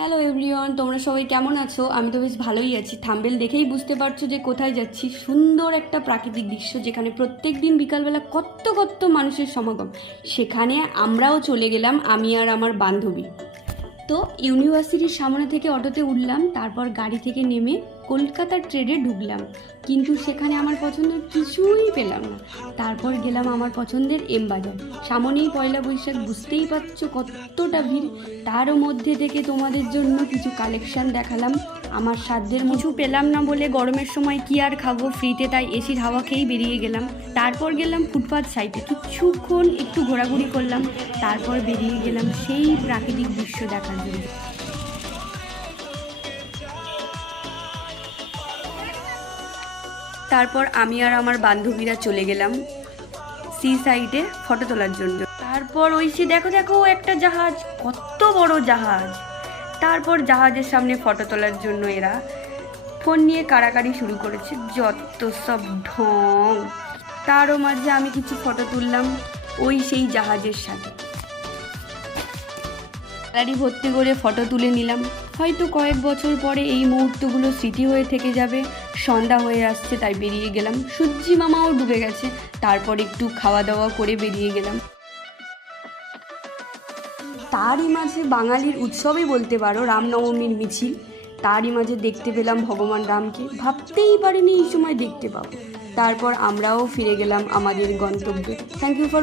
Hello everyone, তোমরা সবাই কেমন আছো? আমি তো বেশ ভালোই আছি। থাম্বনেল দেখেই বুঝতে পারছো যে কোথায় যাচ্ছি। সুন্দর একটা প্রাকৃতিক দৃশ্য, যেখানে প্রত্যেক দিন বিকালবেলা কত কত মানুষের সমাগম। সেখানে আমরাও চলে গেলাম, আমি আর আমার বান্ধবী। তো ইউনিভার্সিটির সামনে থেকে অটোতে উঠলাম, তারপর গাড়ি থেকে নেমে কলকাতার ট্রেনে ঢুকলাম। কিন্তু সেখানে আমার পছন্দের কিছুই পেলাম না। তারপর গেলাম আমার পছন্দের এম বাজার। সামনেই পয়লা বৈশাখ, বুঝতেই পারছো কতটা ভিড়। তারও মধ্যে থেকে তোমাদের জন্য কিছু কালেকশান দেখালাম। আমার সাধ্যের কিছু পেলাম না বলে গরমের সময় কি আর খাবো ফ্রিতে, তাই এসির হাওয়া খেয়েই বেরিয়ে গেলাম। তারপর গেলাম ফুটপাথ সাইডে, কিছুক্ষণ একটু ঘোরাঘুরি করলাম। তারপর বেরিয়ে গেলাম সেই প্রাকৃতিক দৃশ্য দেখার জন্য। তারপর আমি আর আমার বান্ধবীরা চলে গেলাম সি সাইডে ফটো তোলার জন্য। তারপর ওই সে দেখো দেখো একটা জাহাজ, কত বড় জাহাজ। তারপর জাহাজের সামনে ফটো তোলার জন্য এরা ফোন নিয়ে কাড়াকাড়ি শুরু করেছে, যত সব ঢং। তারও মাঝে আমি কিছু ফটো তুললাম ওই সেই জাহাজের সাথে। গ্যালারি ভর্তি করে ফটো তুলে নিলাম। হয়তো কয়েক বছর পরে এই মুহূর্তগুলো স্মৃতি হয়ে থেকে যাবে। সন্ধ্যা হয়ে আসছে, তাই বেরিয়ে গেলাম। সূর্যি মামাও ডুবে গেছে। তারপর একটু খাওয়া দাওয়া করে বেরিয়ে গেলাম। তারই মাঝে বাঙালির উৎসবই বলতে পারো, রামনবমীর মিছিল। তারই মাঝে দেখতে পেলাম ভগবান রামকে। ভাবতেই পারিনি এই সময় দেখতে পাবো। তারপর আমরাও ফিরে গেলাম আমাদের গন্তব্যে। Thank you for